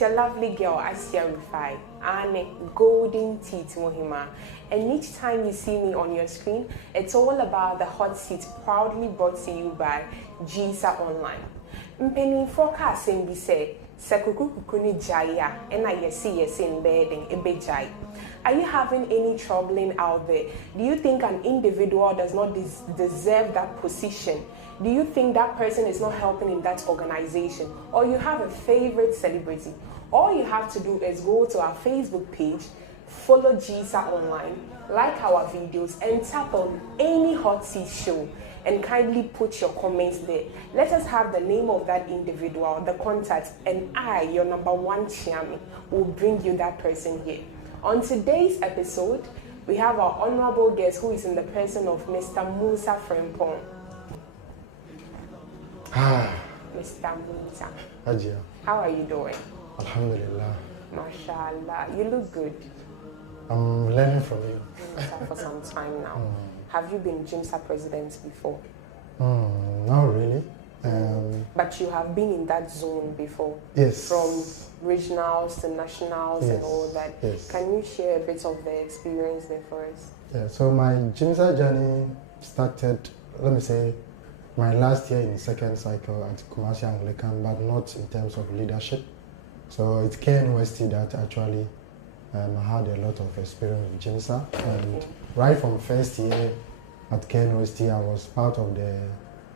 It's your lovely girl, Asia Rufai, Anne Golden Teeth Mohima. And each time you see me on your screen, it's all about the hot seat proudly brought to you by GMSA Online. Mpeni forecast be say, Sekuku kukuni jaya, and I yes in bed and ebe jai. Are you having any troubling out there? Do you think an individual does not deserve that position? Do you think that person is not helping in that organization? Or you have a favorite celebrity? All you have to do is go to our Facebook page, follow GMSA Online, like our videos, and tap on any hot seat show and kindly put your comments there. Let us have the name of that individual, the contact, and I, your number one chairman, will bring you that person here. On today's episode, we have our honorable guest who is in the person of Mr. Musah Frimpong. Mr. Musah. Ajia. How are you doing? Alhamdulillah. Mashallah. You look good. I'm learning from you. For some time now. Have you been GMSA president before? Not really. But you have been in that zone before? Yes. From regionals to nationals yes. And all that? Yes. Can you share a bit of the experience there for us? Yeah, so my GMSA journey started, let me say, my last year in the second cycle at Kumasi Anglican, but not in terms of leadership. So it's KNUST that actually I had a lot of experience with GMSA. And right from first year at KNUST, I was part of the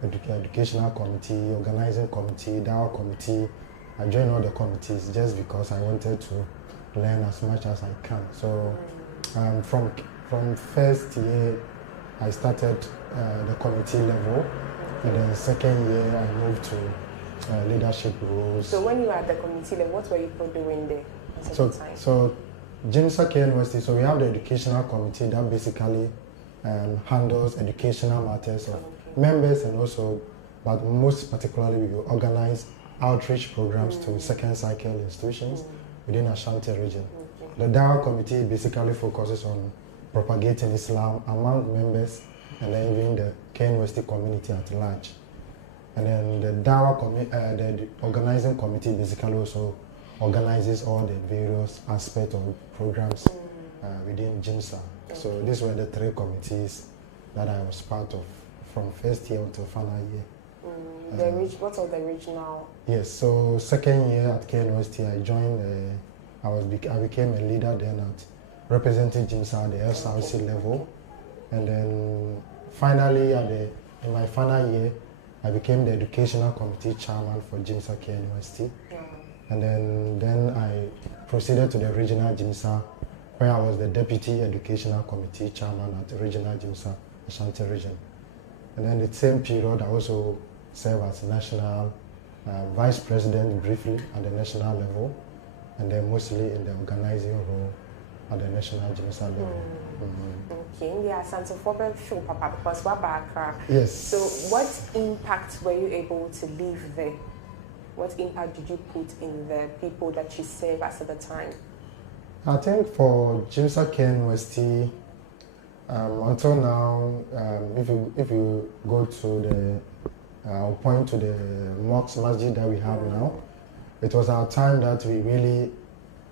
educational committee, organizing committee, DAO committee. I joined all the committees just because I wanted to learn as much as I can. So from first year, I started the committee level. And then second year, I moved to leadership roles. So when you were at the committee level, what were you doing there at the time? So GMSA KNUST, so we have the educational committee that basically handles educational matters of members, and also, but most particularly, we organize outreach programs to second cycle institutions within Ashanti region. The DAO committee basically focuses on propagating Islam among members and then even the KNUST community at large. And then the the organizing committee basically also organizes all the various aspects of programs within GMSA. So these were the three committees that I was part of from first year until final year. What of the regional? Yes, so second year at KNUST, I joined, I became a leader then at representing GMSA at the SRC level. And then finally, in my final year, I became the educational committee chairman for GMSA KNUST. And then I proceeded to the regional GMSA, where I was the deputy educational committee chairman at the regional GMSA Ashanti region. And then the same period, I also served as national vice president briefly at the national level, and then mostly in the organizing role at the national GMSA level. Okay, yeah, so for Papa, because we're back. Yes. So what impact were you able to leave there? What impact did you put in the people that you serve at the time? I think for GMSA KNUST, until now, if you go to the, I'll point to the mosque masjid that we have now, it was our time that we really,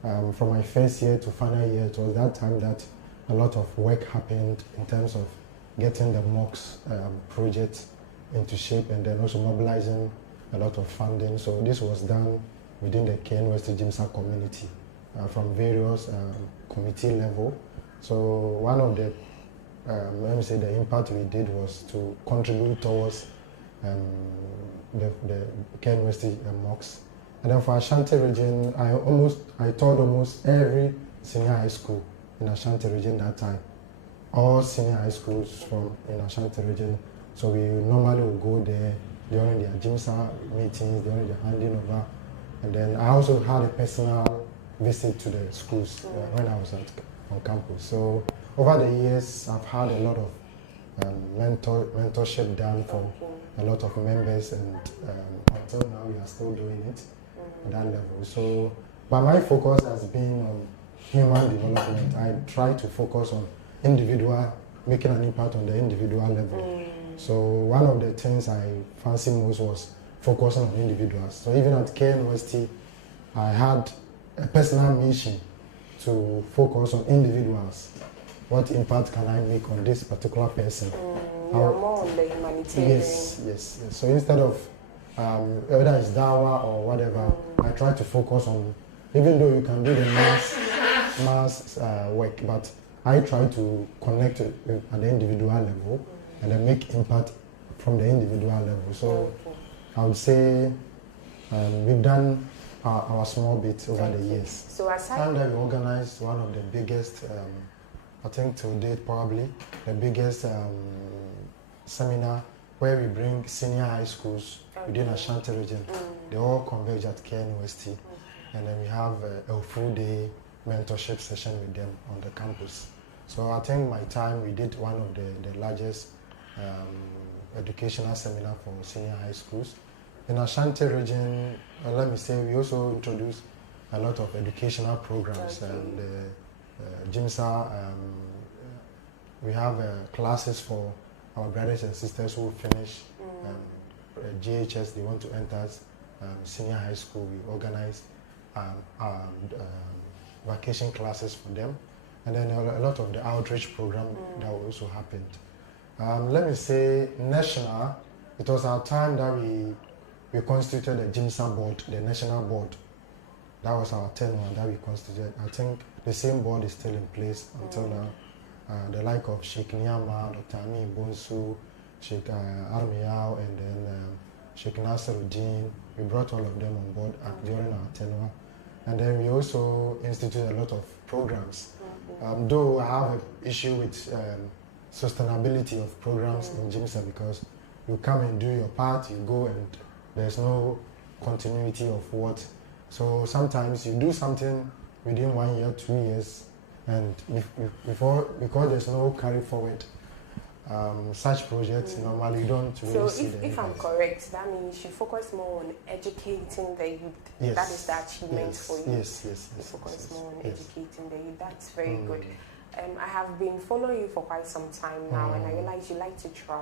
from my first year to final year, it was that time that a lot of work happened in terms of getting the mosque project into shape, and then also mobilizing a lot of funding. So this was done within the KNUST GMSA community from various committee level. So one of the, let me say, the impact we did was to contribute towards the KNUST mosques. And then for Ashanti region, I taught almost every senior high school in Ashanti region that time. All senior high schools in Ashanti region. So we normally would go there during their GMSA meetings, during the handing over. And then I also had a personal visit to the schools when I was on campus. So over the years, I've had a lot of mentorship done from a lot of members, and until now we are still doing it at that level. So, but my focus has been on human development. I try to focus on making an impact on the individual level. So one of the things I fancy most was focusing on individuals. So even at KNUST, I had a personal mission to focus on individuals. What impact can I make on this particular person? You're more on the humanitarian. Yes. So instead of whether it's dawa or whatever, I try to focus on, even though you can do the mass work, but I try to connect at the individual level and then make impact from the individual level. So I would say we've done our small bit over the years. So aside time that we organized one of the biggest, I think to date probably, the biggest seminar where we bring senior high schools within Ashanti region. They all converge at Care University. And then we have a full day mentorship session with them on the campus. So I think my time, we did one of the largest educational seminar for senior high schools. In Ashanti region, let me say, we also introduced a lot of educational programs. And GMSA, we have classes for our brothers and sisters who finish GHS, they want to enter senior high school. We organize vacation classes for them. And then a lot of the outreach program that also happened. Let me say national, it was our time that we constituted the GMSA board, the national board. That was our 10th one that we constituted. I think the same board is still in place until now. The like of Sheikh Nyama, Dr. Ami Bonsu, Sheikh Armiao, and then Sheikh Nasruddin. We brought all of them on board during our tenure. And then we also instituted a lot of programs. Though I have an issue with sustainability of programs in GMSA, because you come and do your part, you go and there's no continuity of what. So sometimes you do something within 1 year, 2 years, and because there's no carry forward, such projects normally you don't really see the if I'm correct, that means you focus more on educating the youth. Yes. That is the achievement for you. Yes. You focus more on educating the youth. That's very good. I have been following you for quite some time now, and I realize you like to travel.